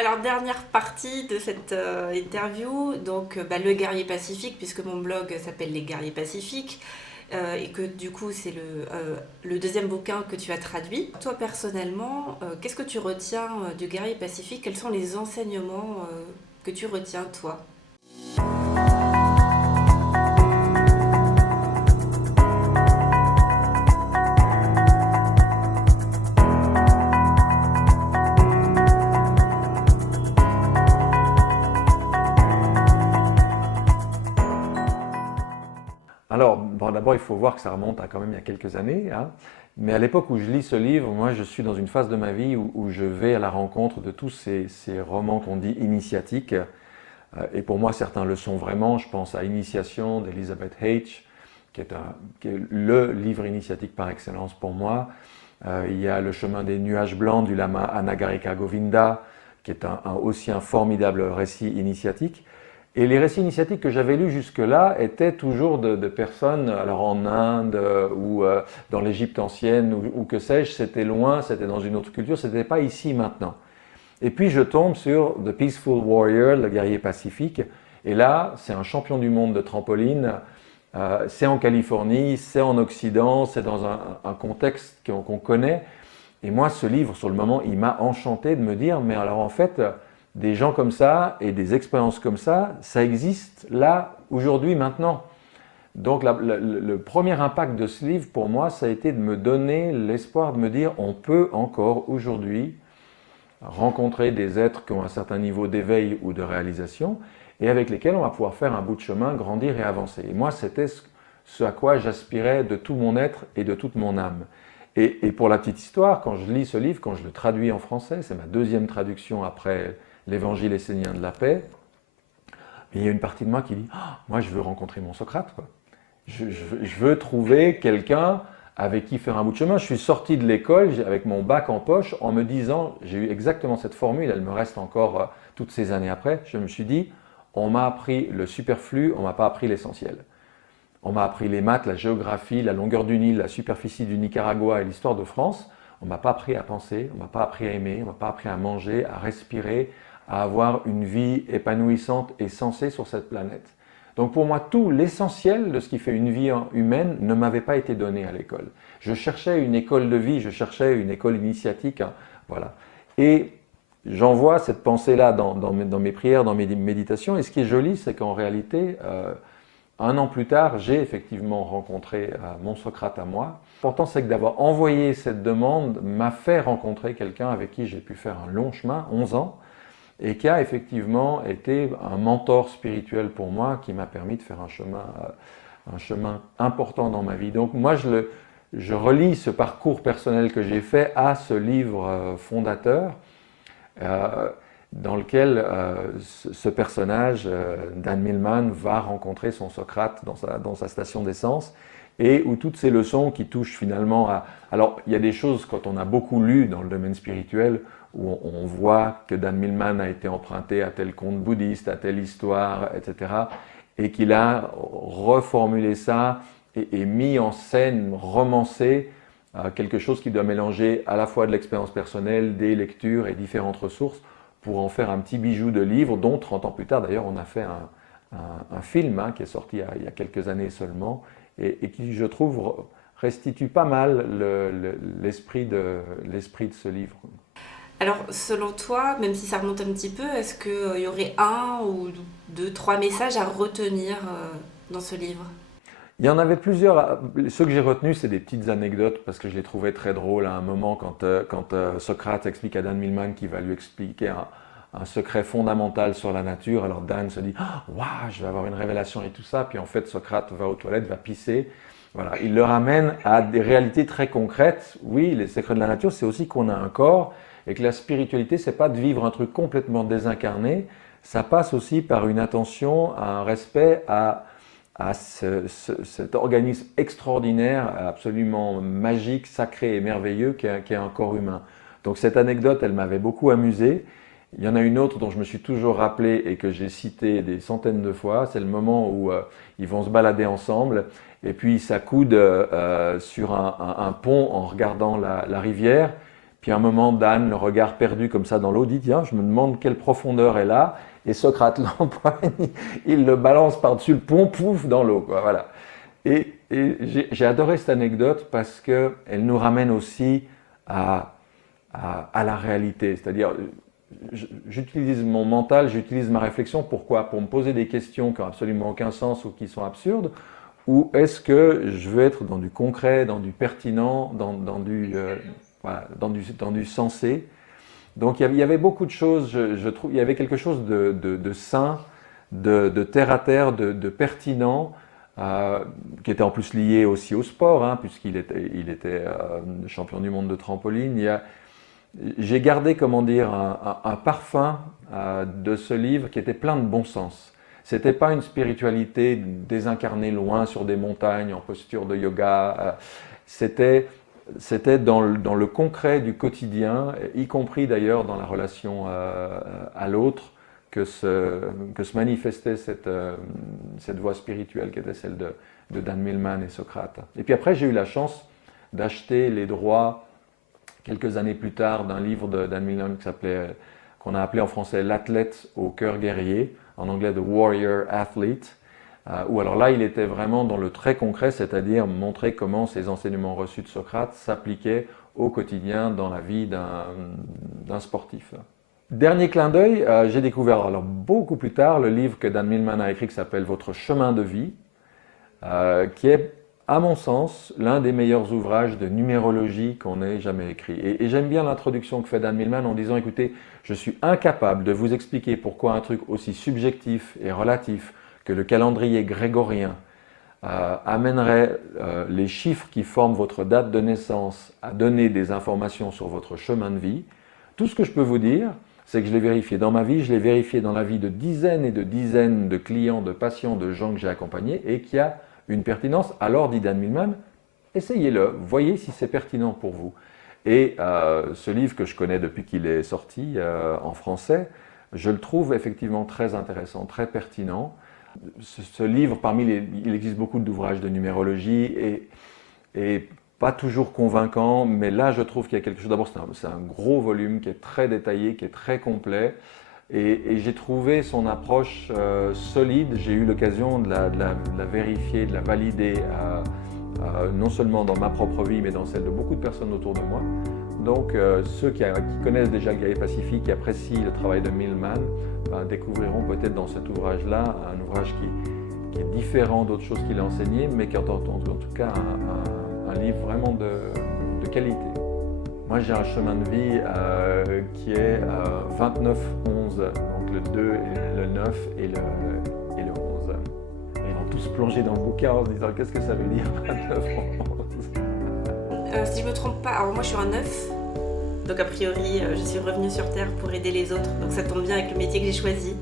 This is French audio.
Alors, dernière partie de cette interview, donc le guerrier pacifique, puisque mon blog s'appelle Les guerriers pacifiques, et que du coup c'est le deuxième bouquin que tu as traduit. Toi personnellement, qu'est-ce que tu retiens du guerrier pacifique? Quels sont les enseignements que tu retiens toi? Alors, bon, d'abord, il faut voir que ça remonte à quand même il y a quelques années, hein. Mais à l'époque où je lis ce livre, moi, je suis dans une phase de ma vie où je vais à la rencontre de tous ces romans qu'on dit initiatiques. Et pour moi, certains le sont vraiment. Je pense à Initiation d'Elizabeth H., qui est le livre initiatique par excellence pour moi. Il y a Le chemin des nuages blancs du lama Anagarika Govinda, qui est aussi un formidable récit initiatique. Et les récits initiatiques que j'avais lus jusque-là étaient toujours de personnes, alors en Inde ou dans l'Égypte ancienne ou que sais-je, c'était loin, c'était dans une autre culture, c'était pas ici maintenant. Et puis je tombe sur The Peaceful Warrior, le guerrier pacifique, et là c'est un champion du monde de trampoline, c'est en Californie, c'est en Occident, c'est dans un contexte qu'on connaît. Et moi ce livre sur le moment il m'a enchanté de me dire mais alors en fait des gens comme ça et des expériences comme ça existe là, aujourd'hui, maintenant. Donc le premier impact de ce livre pour moi, ça a été de me donner l'espoir de me dire on peut encore aujourd'hui rencontrer des êtres qui ont un certain niveau d'éveil ou de réalisation et avec lesquels on va pouvoir faire un bout de chemin, grandir et avancer. Et moi, c'était ce à quoi j'aspirais de tout mon être et de toute mon âme. Et pour la petite histoire, quand je lis ce livre, quand je le traduis en français, c'est ma deuxième traduction après l'Évangile essénien de la paix, il y a une partie de moi qui dit moi, je veux rencontrer mon Socrate, quoi. Je veux trouver quelqu'un avec qui faire un bout de chemin. Je suis sorti de l'école avec mon bac en poche en me disant, j'ai eu exactement cette formule, elle me reste encore toutes ces années après, je me suis dit, on m'a appris le superflu, on m'a pas appris l'essentiel. On m'a appris les maths, la géographie, la longueur du Nil, la superficie du Nicaragua et l'histoire de France. On m'a pas appris à penser, on m'a pas appris à aimer, on m'a pas appris à manger, à respirer, à avoir une vie épanouissante et sensée sur cette planète. Donc pour moi, tout l'essentiel de ce qui fait une vie humaine ne m'avait pas été donné à l'école. Je cherchais une école de vie, je cherchais une école initiatique, hein, voilà. Et j'envoie cette pensée-là dans mes prières, dans mes méditations. Et ce qui est joli, c'est qu'en réalité, un an plus tard, j'ai effectivement rencontré mon Socrate à moi. L'important, c'est que d'avoir envoyé cette demande m'a fait rencontrer quelqu'un avec qui j'ai pu faire un long chemin, 11 ans, et qui a effectivement été un mentor spirituel pour moi, qui m'a permis de faire un chemin important dans ma vie. Donc moi, je relie ce parcours personnel que j'ai fait à ce livre fondateur, euh, dans lequel ce personnage, Dan Millman, va rencontrer son Socrate dans sa station d'essence, et où toutes ces leçons qui touchent finalement à... Alors, il y a des choses, quand on a beaucoup lu dans le domaine spirituel, où on voit que Dan Millman a été emprunté à tel conte bouddhiste, à telle histoire, etc., et qu'il a reformulé ça et mis en scène, romancé, quelque chose qui doit mélanger à la fois de l'expérience personnelle, des lectures et différentes ressources, pour en faire un petit bijou de livre, dont 30 ans plus tard, d'ailleurs, on a fait un film qui est sorti il y a quelques années seulement, et qui, je trouve, restitue pas mal l'esprit de ce livre. Alors, selon toi, même si ça remonte un petit peu, est-ce qu'il y aurait un ou deux, trois messages à retenir dans ce livre? Il y en avait plusieurs. Ceux que j'ai retenus, c'est des petites anecdotes parce que je les trouvais très drôles à un moment quand Socrate explique à Dan Millman qu'il va lui expliquer un secret fondamental sur la nature. Alors Dan se dit waouh, je vais avoir une révélation et tout ça. Puis en fait, Socrate va aux toilettes, va pisser. Voilà, il le ramène à des réalités très concrètes. Oui, les secrets de la nature, c'est aussi qu'on a un corps et que la spiritualité, c'est pas de vivre un truc complètement désincarné. Ça passe aussi par une attention, un respect à cet organisme extraordinaire, absolument magique, sacré et merveilleux qu'est un corps humain. Donc cette anecdote, elle m'avait beaucoup amusé. Il y en a une autre dont je me suis toujours rappelé et que j'ai cité des centaines de fois, c'est le moment où ils vont se balader ensemble et puis ils s'accoudent sur un pont en regardant la rivière. Puis à un moment, Dan, le regard perdu comme ça dans l'eau, dit tiens, je me demande quelle profondeur est là. Et Socrate l'empoigne, il le balance par-dessus le pont, pouf, dans l'eau. Voilà. Et j'ai adoré cette anecdote parce qu'elle nous ramène aussi à la réalité. C'est-à-dire, j'utilise mon mental, j'utilise ma réflexion. Pourquoi? Pour me poser des questions qui n'ont absolument aucun sens ou qui sont absurdes. Ou est-ce que je veux être dans du concret, dans du pertinent, dans du sensé? Donc il y avait beaucoup de choses, je trouve, il y avait quelque chose de sain, de terre à terre, de pertinent, qui était en plus lié aussi au sport, hein, puisqu'il était champion du monde de trampoline. J'ai gardé, comment dire, un parfum de ce livre qui était plein de bon sens. C'était pas une spiritualité désincarnée loin sur des montagnes en posture de yoga. C'était dans le concret du quotidien, y compris d'ailleurs dans la relation à l'autre, que se manifestait cette voie spirituelle qui était celle de Dan Millman et Socrate. Et puis après, j'ai eu la chance d'acheter les droits quelques années plus tard d'un livre de Dan Millman qu'on a appelé en français L'athlète au cœur guerrier, en anglais The Warrior Athlete, où alors là, il était vraiment dans le très concret, c'est-à-dire montrer comment ces enseignements reçus de Socrate s'appliquaient au quotidien dans la vie d'un sportif. Dernier clin d'œil, j'ai découvert alors beaucoup plus tard le livre que Dan Millman a écrit qui s'appelle Votre chemin de vie, qui est, à mon sens, l'un des meilleurs ouvrages de numérologie qu'on ait jamais écrit. Et j'aime bien l'introduction que fait Dan Millman en disant, écoutez, je suis incapable de vous expliquer pourquoi un truc aussi subjectif et relatif que le calendrier grégorien amènerait les chiffres qui forment votre date de naissance à donner des informations sur votre chemin de vie. Tout ce que je peux vous dire, c'est que je l'ai vérifié dans ma vie, je l'ai vérifié dans la vie de dizaines et de dizaines de clients, de patients, de gens que j'ai accompagnés et qu'il y a une pertinence. Alors, dit Dan Millman, essayez-le, voyez si c'est pertinent pour vous. Et ce livre que je connais depuis qu'il est sorti en français, je le trouve effectivement très intéressant, très pertinent. Ce livre, il existe beaucoup d'ouvrages de numérologie et pas toujours convaincant, mais là je trouve qu'il y a quelque chose. D'abord, c'est un gros volume qui est très détaillé, qui est très complet. Et j'ai trouvé son approche solide. J'ai eu l'occasion de la vérifier, de la valider, non seulement dans ma propre vie, mais dans celle de beaucoup de personnes autour de moi. Donc ceux qui connaissent déjà le guerrier pacifique, qui apprécient le travail de Millman, découvriront peut-être dans cet ouvrage-là un ouvrage qui est différent d'autres choses qu'il a enseignées, mais qui est en tout cas un livre vraiment de qualité. Moi, j'ai un chemin de vie qui est 29-11, donc le 2, le 9 et le 11. Ils vont tous plonger dans le bouquin en se disant qu'est-ce que ça veut dire 29-11. Si je me trompe pas, alors moi je suis un 9, donc a priori je suis revenue sur Terre pour aider les autres, donc ça tombe bien avec le métier que j'ai choisi.